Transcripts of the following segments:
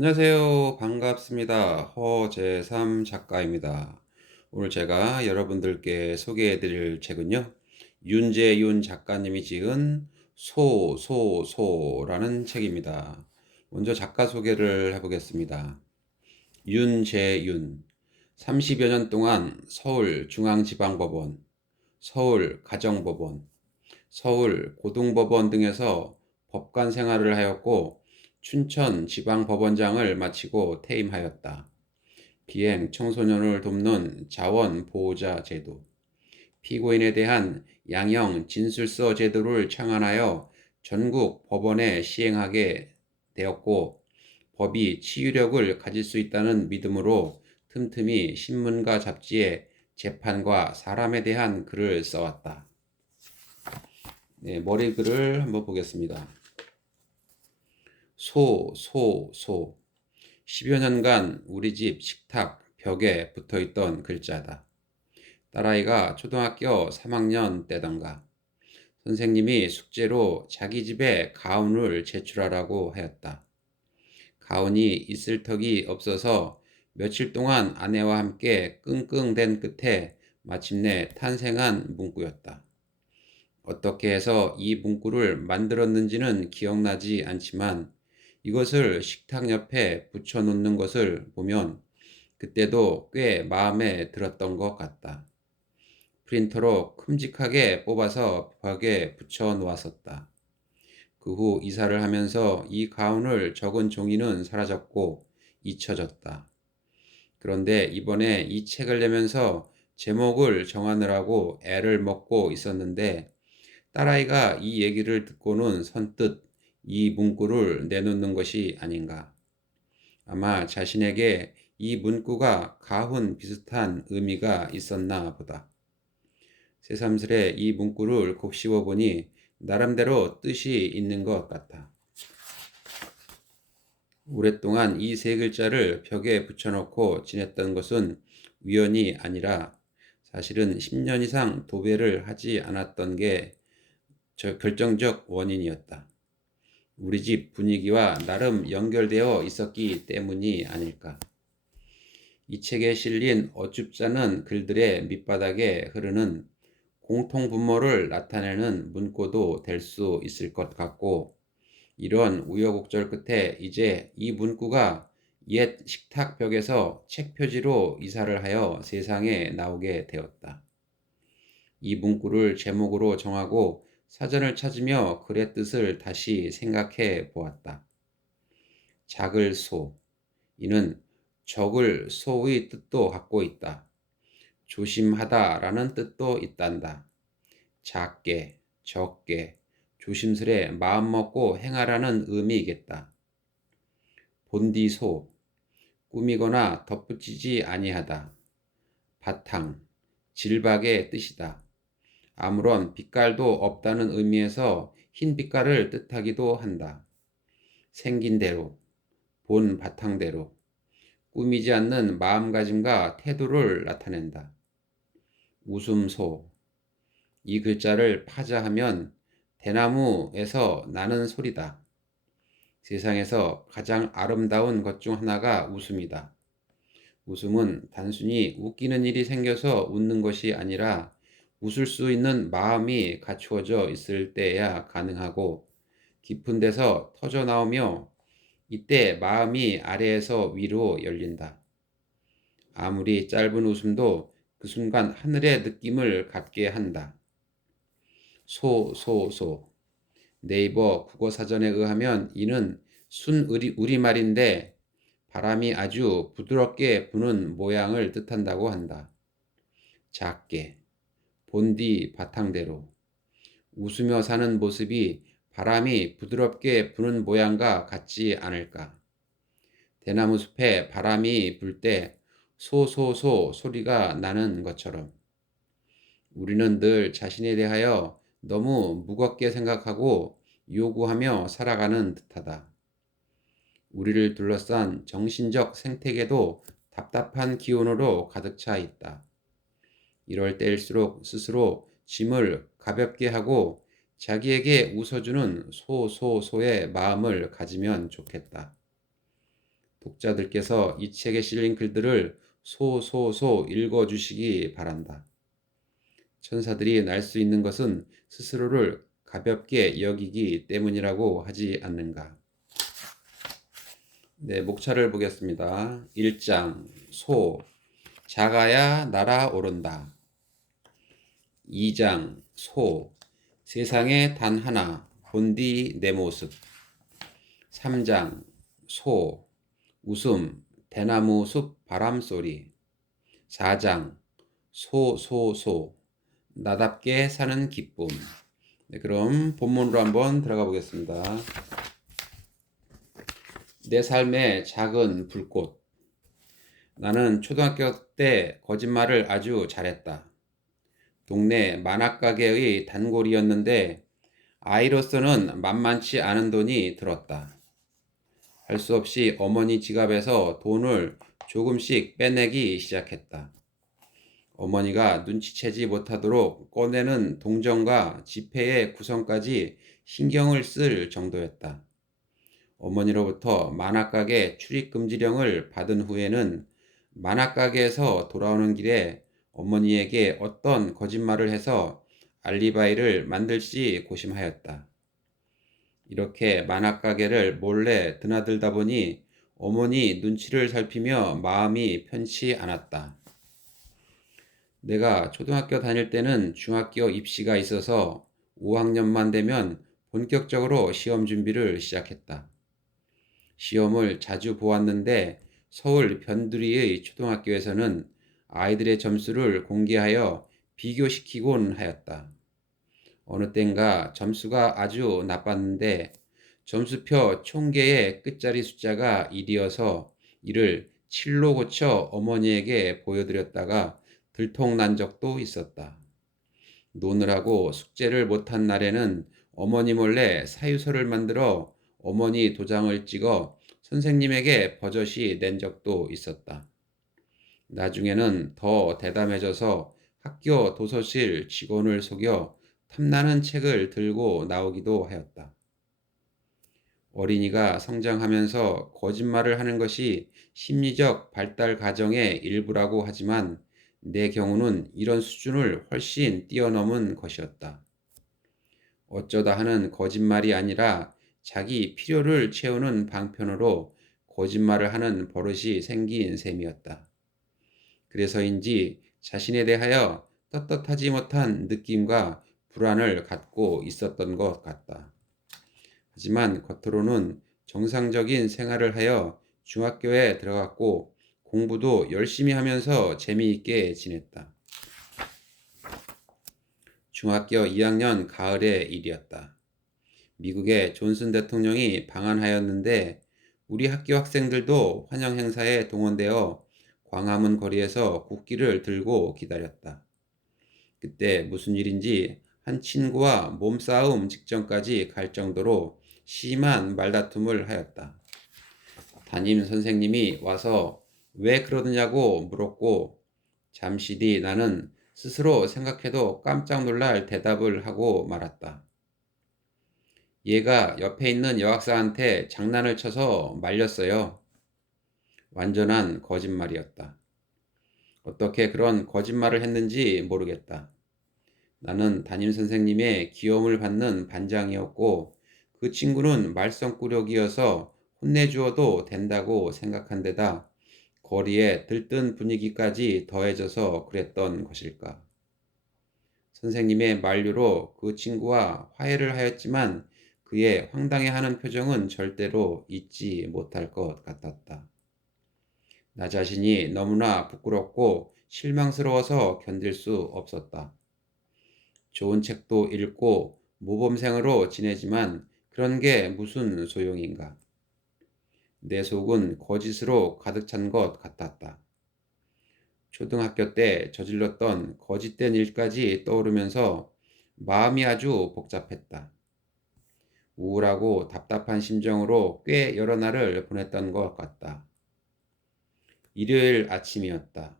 안녕하세요. 반갑습니다. 허재삼 작가입니다. 오늘 제가 여러분들께 소개해 드릴 책은요. 윤재윤 작가님이 지은 소라는 책입니다. 먼저 작가 소개를 해보겠습니다. 윤재윤. 30여 년 동안 서울중앙지방법원, 서울가정법원, 서울고등법원 등에서 법관 생활을 하였고 춘천지방법원장을 마치고 퇴임하였다. 비행 청소년을 돕는 자원보호자 제도, 피고인에 대한 양형 진술서 제도를 창안하여 전국 법원에 시행하게 되었고 법이 치유력을 가질 수 있다는 믿음으로 틈틈이 신문과 잡지에 재판과 사람에 대한 글을 써왔다. 네, 머리글을 한번 보겠습니다. 10여 년간 우리 집 식탁 벽에 붙어있던 글자다. 딸아이가 초등학교 3학년 때던가 선생님이 숙제로 자기 집에 가운을 제출하라고 하였다. 가운이 있을 턱이 없어서 며칠 동안 아내와 함께 끙끙댄 끝에 마침내 탄생한 문구였다. 어떻게 해서 이 문구를 만들었는지는 기억나지 않지만 이것을 식탁 옆에 붙여놓는 것을 보면 그때도 꽤 마음에 들었던 것 같다. 프린터로 큼직하게 뽑아서 벽에 붙여 놓았었다. 그 후 이사를 하면서 이 가운을 적은 종이는 사라졌고 잊혀졌다. 그런데 이번에 이 책을 내면서 제목을 정하느라고 애를 먹고 있었는데 딸아이가 이 얘기를 듣고는 선뜻 이 문구를 내놓는 것이 아닌가. 아마 자신에게 이 문구가 가훈 비슷한 의미가 있었나 보다. 새삼스레 이 문구를 곱씹어 보니 나름대로 뜻이 있는 것 같아. 오랫동안 이 세 글자를 벽에 붙여놓고 지냈던 것은 우연이 아니라 사실은 10년 이상 도배를 하지 않았던 게 결정적 원인이었다. 우리 집 분위기와 나름 연결되어 있었기 때문이 아닐까. 이 책에 실린 어줍잖은 글들의 밑바닥에 흐르는 공통분모를 나타내는 문구도 될 수 있을 것 같고 이런 우여곡절 끝에 이제 이 문구가 옛 식탁벽에서 책표지로 이사를 하여 세상에 나오게 되었다. 이 문구를 제목으로 정하고 사전을 찾으며 글의 뜻을 다시 생각해 보았다. 작을 소. 이는 적을 소의 뜻도 갖고 있다. 조심하다라는 뜻도 있단다. 작게, 적게, 조심스레 마음먹고 행하라는 의미이겠다. 본디소. 꾸미거나 덧붙이지 아니하다. 바탕, 질박의 뜻이다. 아무런 빛깔도 없다는 의미에서 흰 빛깔을 뜻하기도 한다. 생긴 대로, 본 바탕대로, 꾸미지 않는 마음가짐과 태도를 나타낸다. 웃음소. 이 글자를 파자하면 대나무에서 나는 소리다. 세상에서 가장 아름다운 것 중 하나가 웃음이다. 웃음은 단순히 웃기는 일이 생겨서 웃는 것이 아니라 웃을 수 있는 마음이 갖추어져 있을 때야 가능하고 깊은 데서 터져 나오며 이때 마음이 아래에서 위로 열린다. 아무리 짧은 웃음도 그 순간 하늘의 느낌을 갖게 한다. 소. 네이버 국어사전에 의하면 이는 우리말인데 바람이 아주 부드럽게 부는 모양을 뜻한다고 한다. 작게, 본디 바탕대로, 웃으며 사는 모습이 바람이 부드럽게 부는 모양과 같지 않을까. 대나무 숲에 바람이 불 때 소소소 소리가 나는 것처럼 우리는 늘 자신에 대하여 너무 무겁게 생각하고 요구하며 살아가는 듯하다. 우리를 둘러싼 정신적 생태계도 답답한 기운으로 가득 차 있다. 이럴 때일수록 스스로 짐을 가볍게 하고 자기에게 웃어주는 소의 마음을 가지면 좋겠다. 독자들께서 이 책에 실린 글들을 소소소 읽어주시기 바란다. 천사들이 날 수 있는 것은 스스로를 가볍게 여기기 때문이라고 하지 않는가. 네, 목차를 보겠습니다. 1장 소 작아야 날아오른다. 2장 소 세상에 단 하나 본디 내 모습. 3장 소 웃음 대나무 숲 바람소리. 4장 소소소 나답게 사는 기쁨. 네, 그럼 본문으로 한번 들어가 보겠습니다. 내 삶의 작은 불꽃. 나는 초등학교 때 거짓말을 아주 잘했다. 동네 만화가게의 단골이었는데 아이로서는 만만치 않은 돈이 들었다. 할 수 없이 어머니 지갑에서 돈을 조금씩 빼내기 시작했다. 어머니가 눈치채지 못하도록 꺼내는 동전과 지폐의 구성까지 신경을 쓸 정도였다. 어머니로부터 만화가게 출입금지령을 받은 후에는 만화가게에서 돌아오는 길에 어머니에게 어떤 거짓말을 해서 알리바이를 만들지 고심하였다. 이렇게 만화가게를 몰래 드나들다 보니 어머니 눈치를 살피며 마음이 편치 않았다. 내가 초등학교 다닐 때는 중학교 입시가 있어서 5학년만 되면 본격적으로 시험 준비를 시작했다. 시험을 자주 보았는데 서울 변두리의 초등학교에서는 아이들의 점수를 공개하여 비교시키곤 하였다. 어느 땐가 점수가 아주 나빴는데 점수표 총계의 끝자리 숫자가 1이어서 이를 7로 고쳐 어머니에게 보여드렸다가 들통난 적도 있었다. 노느라고 숙제를 못한 날에는 어머니 몰래 사유서를 만들어 어머니 도장을 찍어 선생님에게 버젓이 낸 적도 있었다. 나중에는 더 대담해져서 학교 도서실 직원을 속여 탐나는 책을 들고 나오기도 하였다. 어린이가 성장하면서 거짓말을 하는 것이 심리적 발달 과정의 일부라고 하지만 내 경우는 이런 수준을 훨씬 뛰어넘은 것이었다. 어쩌다 하는 거짓말이 아니라 자기 필요를 채우는 방편으로 거짓말을 하는 버릇이 생긴 셈이었다. 그래서인지 자신에 대하여 떳떳하지 못한 느낌과 불안을 갖고 있었던 것 같다. 하지만 겉으로는 정상적인 생활을 하여 중학교에 들어갔고 공부도 열심히 하면서 재미있게 지냈다. 중학교 2학년 가을의 일이었다. 미국의 존슨 대통령이 방한하였는데 우리 학교 학생들도 환영 행사에 동원되어 광화문 거리에서 국기를 들고 기다렸다. 그때 무슨 일인지 한 친구와 몸싸움 직전까지 갈 정도로 심한 말다툼을 하였다. 담임 선생님이 와서 왜 그러느냐고 물었고 잠시 뒤 나는 스스로 생각해도 깜짝 놀랄 대답을 하고 말았다. 얘가 옆에 있는 여학생한테 장난을 쳐서 말렸어요. 완전한 거짓말이었다. 어떻게 그런 거짓말을 했는지 모르겠다. 나는 담임 선생님의 귀여움을 받는 반장이었고 그 친구는 말썽꾸러기여서 혼내주어도 된다고 생각한 데다 거리에 들뜬 분위기까지 더해져서 그랬던 것일까. 선생님의 만류로 그 친구와 화해를 하였지만 그의 황당해하는 표정은 절대로 잊지 못할 것 같았다. 나 자신이 너무나 부끄럽고 실망스러워서 견딜 수 없었다. 좋은 책도 읽고 모범생으로 지내지만 그런 게 무슨 소용인가. 내 속은 거짓으로 가득 찬 것 같았다. 초등학교 때 저질렀던 거짓된 일까지 떠오르면서 마음이 아주 복잡했다. 우울하고 답답한 심정으로 꽤 여러 날을 보냈던 것 같다. 일요일 아침이었다.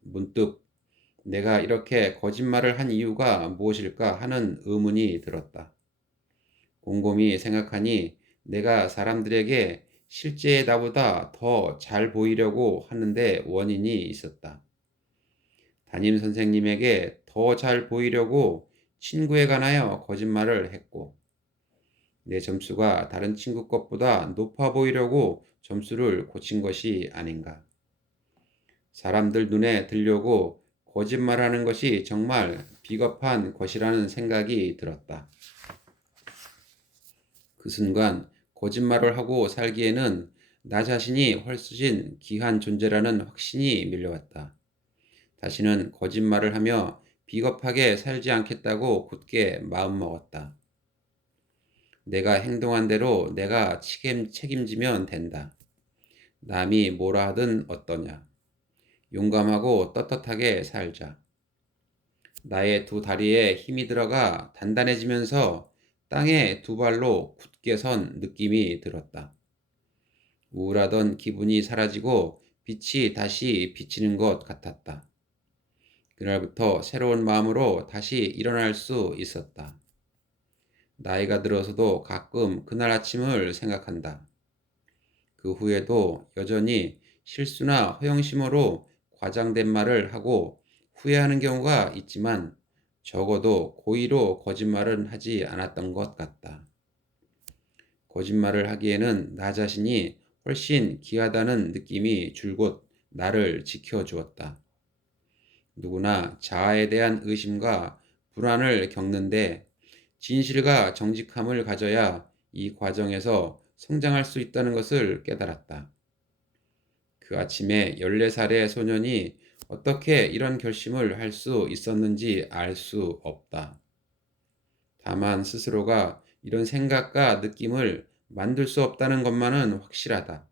문득 내가 이렇게 거짓말을 한 이유가 무엇일까 하는 의문이 들었다. 곰곰이 생각하니 내가 사람들에게 실제 나보다 더 잘 보이려고 하는데 원인이 있었다. 담임 선생님에게 더 잘 보이려고 친구에 관하여 거짓말을 했고, 내 점수가 다른 친구 것보다 높아 보이려고 점수를 고친 것이 아닌가. 사람들 눈에 들려고 거짓말하는 것이 정말 비겁한 것이라는 생각이 들었다. 그 순간 거짓말을 하고 살기에는 나 자신이 훨씬 귀한 존재라는 확신이 밀려왔다. 다시는 거짓말을 하며 비겁하게 살지 않겠다고 굳게 마음먹었다. 내가 행동한 대로 내가 책임지면 된다. 남이 뭐라 하든 어떠냐. 용감하고 떳떳하게 살자. 나의 두 다리에 힘이 들어가 단단해지면서 땅에 두 발로 굳게 선 느낌이 들었다. 우울하던 기분이 사라지고 빛이 다시 비치는 것 같았다. 그날부터 새로운 마음으로 다시 일어날 수 있었다. 나이가 들어서도 가끔 그날 아침을 생각한다. 그 후에도 여전히 실수나 허영심으로 과장된 말을 하고 후회하는 경우가 있지만 적어도 고의로 거짓말은 하지 않았던 것 같다. 거짓말을 하기에는 나 자신이 훨씬 귀하다는 느낌이 줄곧 나를 지켜주었다. 누구나 자아에 대한 의심과 불안을 겪는데 진실과 정직함을 가져야 이 과정에서 성장할 수 있다는 것을 깨달았다. 그 아침에 14살의 소년이 어떻게 이런 결심을 할 수 있었는지 알 수 없다. 다만 스스로가 이런 생각과 느낌을 만들 수 없다는 것만은 확실하다.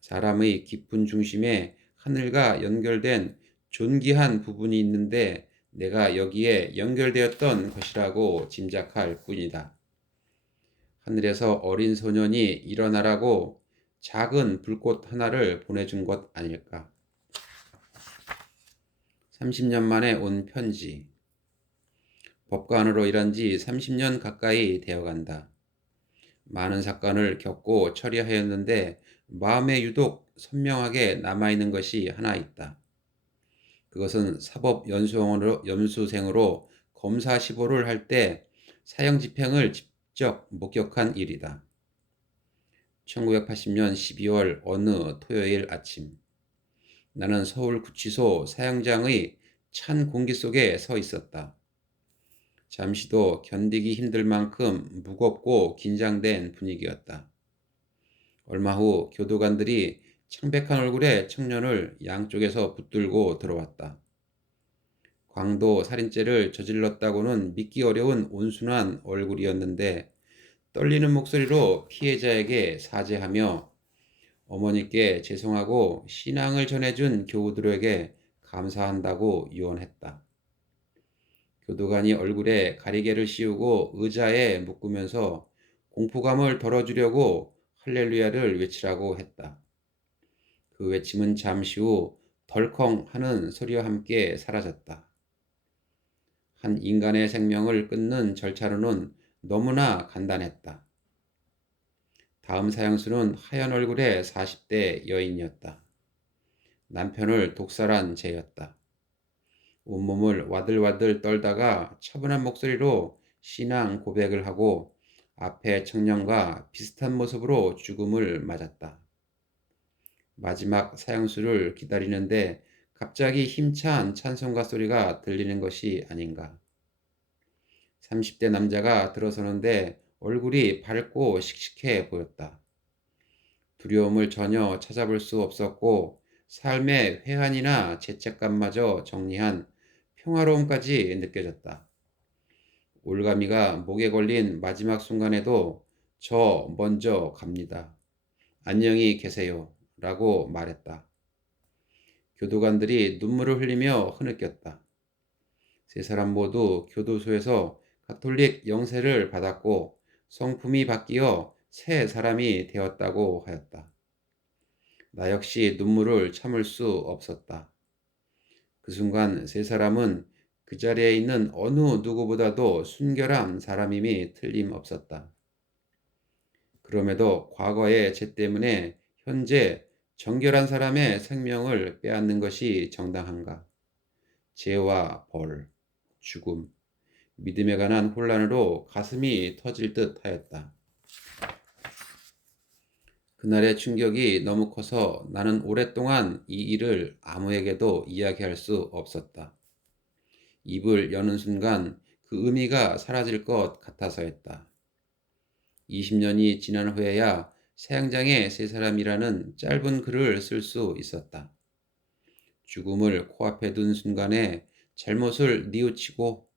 사람의 깊은 중심에 하늘과 연결된 존귀한 부분이 있는데 내가 여기에 연결되었던 것이라고 짐작할 뿐이다. 하늘에서 어린 소년이 일어나라고 작은 불꽃 하나를 보내준 것 아닐까. 30년 만에 온 편지. 법관으로 일한 지 30년 가까이 되어간다. 많은 사건을 겪고 처리하였는데 마음에 유독 선명하게 남아있는 것이 하나 있다. 그것은 사법연수생으로 검사 시보를 할 때 사형집행을 직접 목격한 일이다. 1980년 12월 어느 토요일 아침, 나는 서울구치소 사형장의 찬 공기 속에 서 있었다. 잠시도 견디기 힘들 만큼 무겁고 긴장된 분위기였다. 얼마 후 교도관들이 창백한 얼굴의 청년을 양쪽에서 붙들고 들어왔다. 강도 살인죄를 저질렀다고는 믿기 어려운 온순한 얼굴이었는데 떨리는 목소리로 피해자에게 사죄하며 어머니께 죄송하고 신앙을 전해준 교우들에게 감사한다고 유언했다. 교도관이 얼굴에 가리개를 씌우고 의자에 묶으면서 공포감을 덜어주려고 할렐루야를 외치라고 했다. 그 외침은 잠시 후 덜컹 하는 소리와 함께 사라졌다. 한 인간의 생명을 끊는 절차로는 너무나 간단했다. 다음 사형수는 하얀 얼굴의 40대 여인이었다. 남편을 독살한 죄였다. 온몸을 와들와들 떨다가 차분한 목소리로 신앙 고백을 하고 앞에 청년과 비슷한 모습으로 죽음을 맞았다. 마지막 사형수를 기다리는데 갑자기 힘찬 찬송가 소리가 들리는 것이 아닌가. 30대 남자가 들어서는데 얼굴이 밝고 씩씩해 보였다. 두려움을 전혀 찾아볼 수 없었고 삶의 회한이나 죄책감마저 정리한 평화로움까지 느껴졌다. 올가미가 목에 걸린 마지막 순간에도 저 먼저 갑니다. 안녕히 계세요. 라고 말했다. 교도관들이 눈물을 흘리며 흐느꼈다. 세 사람 모두 교도소에서 가톨릭 영세를 받았고 성품이 바뀌어 새 사람이 되었다고 하였다. 나 역시 눈물을 참을 수 없었다. 그 순간 세 사람은 그 자리에 있는 어느 누구보다도 순결한 사람임이 틀림없었다. 그럼에도 과거의 죄 때문에 현재 정결한 사람의 생명을 빼앗는 것이 정당한가? 죄와 벌, 죽음, 믿음에 관한 혼란으로 가슴이 터질 듯 하였다. 그날의 충격이 너무 커서 나는 오랫동안 이 일을 아무에게도 이야기할 수 없었다. 입을 여는 순간 그 의미가 사라질 것 같아서였다. 20년이 지난 후에야 사형장의 세 사람이라는 짧은 글을 쓸 수 있었다. 죽음을 코앞에 둔 순간에 잘못을 뉘우치고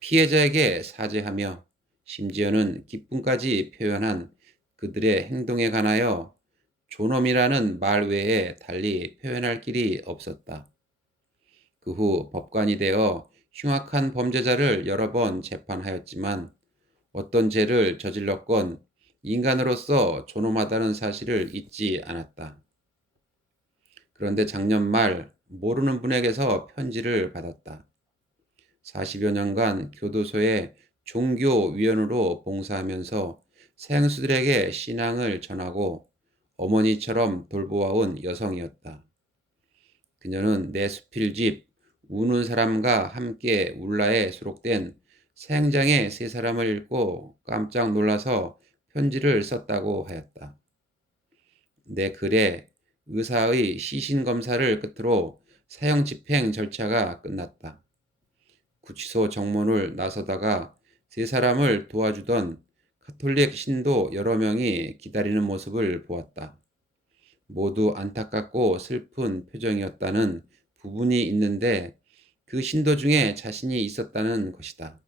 피해자에게 사죄하며 심지어는 기쁨까지 표현한 그들의 행동에 관하여 존엄이라는 말 외에 달리 표현할 길이 없었다. 그 후 법관이 되어 흉악한 범죄자를 여러 번 재판하였지만 어떤 죄를 저질렀건 인간으로서 존엄하다는 사실을 잊지 않았다. 그런데 작년 말 모르는 분에게서 편지를 받았다. 40여 년간 교도소의 종교위원으로 봉사하면서 사형수들에게 신앙을 전하고 어머니처럼 돌보아온 여성이었다. 그녀는 내 수필집 우는 사람과 함께 울라에 수록된 사형장의 세 사람을 읽고 깜짝 놀라서 편지를 썼다고 하였다. 내 글에 의사의 시신 검사를 끝으로 사형 집행 절차가 끝났다. 구치소 정문을 나서다가 세 사람을 도와주던 가톨릭 신도 여러 명이 기다리는 모습을 보았다. 모두 안타깝고 슬픈 표정이었다는 부분이 있는데 그 신도 중에 자신이 있었다는 것이다.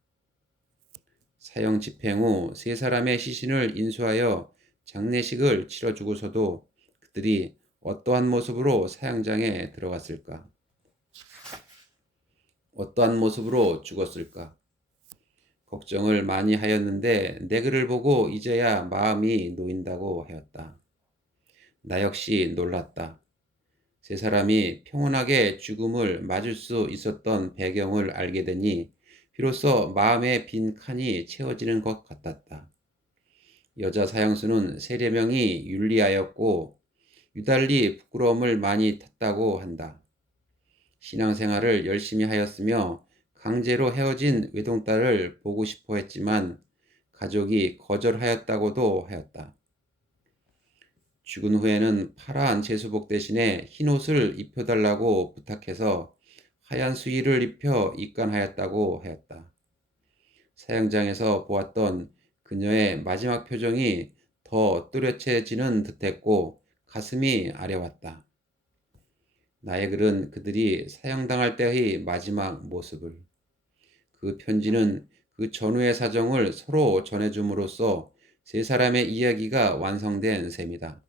사형 집행 후 세 사람의 시신을 인수하여 장례식을 치러주고서도 그들이 어떠한 모습으로 사형장에 들어갔을까? 어떠한 모습으로 죽었을까? 걱정을 많이 하였는데 내 글을 보고 이제야 마음이 놓인다고 하였다. 나 역시 놀랐다. 세 사람이 평온하게 죽음을 맞을 수 있었던 배경을 알게 되니 비로소 마음의 빈 칸이 채워지는 것 같았다. 여자 사형수는 세네 명이 윤리하였고 유달리 부끄러움을 많이 탔다고 한다. 신앙생활을 열심히 하였으며 강제로 헤어진 외동딸을 보고 싶어 했지만 가족이 거절하였다고도 하였다. 죽은 후에는 파란 제수복 대신에 흰 옷을 입혀달라고 부탁해서 하얀 수의를 입혀 입관하였다고 하였다. 사형장에서 보았던 그녀의 마지막 표정이 더 뚜렷해지는 듯했고 가슴이 아려왔다. 나의 글은 그들이 사형당할 때의 마지막 모습을, 그 편지는 그 전후의 사정을 서로 전해줌으로써 세 사람의 이야기가 완성된 셈이다.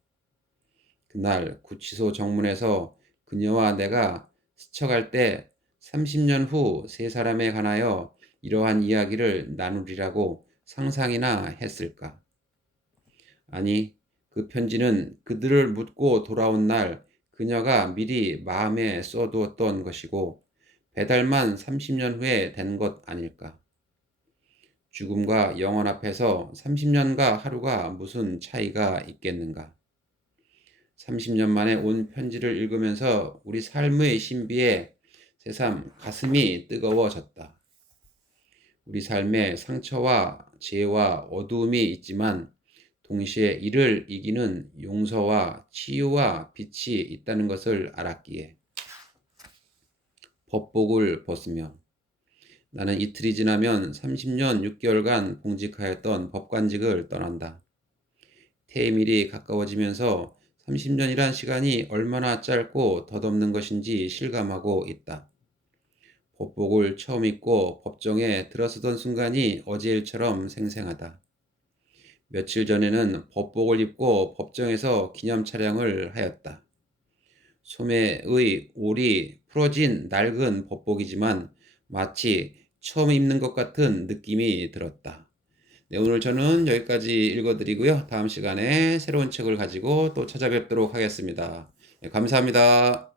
그날 구치소 정문에서 그녀와 내가 스쳐갈 때 30년 후 세 사람에 관하여 이러한 이야기를 나누리라고 상상이나 했을까? 아니, 그 편지는 그들을 묻고 돌아온 날 그녀가 미리 마음에 써두었던 것이고 배달만 30년 후에 된 것 아닐까? 죽음과 영원 앞에서 30년과 하루가 무슨 차이가 있겠는가? 30년 만에 온 편지를 읽으면서 우리 삶의 신비에 새삼 가슴이 뜨거워졌다. 우리 삶에 상처와 죄와 어두움이 있지만 동시에 이를 이기는 용서와 치유와 빛이 있다는 것을 알았기에 법복을 벗으며 나는 이틀이 지나면 30년 6개월간 공직하였던 법관직을 떠난다. 퇴임일이 가까워지면서 30년이란 시간이 얼마나 짧고 덧없는 것인지 실감하고 있다. 법복을 처음 입고 법정에 들어서던 순간이 어제 일처럼 생생하다. 며칠 전에는 법복을 입고 법정에서 기념 촬영을 하였다. 소매의 올이 풀어진 낡은 법복이지만 마치 처음 입는 것 같은 느낌이 들었다. 네, 오늘 저는 여기까지 읽어드리고요. 다음 시간에 새로운 책을 가지고 또 찾아뵙도록 하겠습니다. 네, 감사합니다.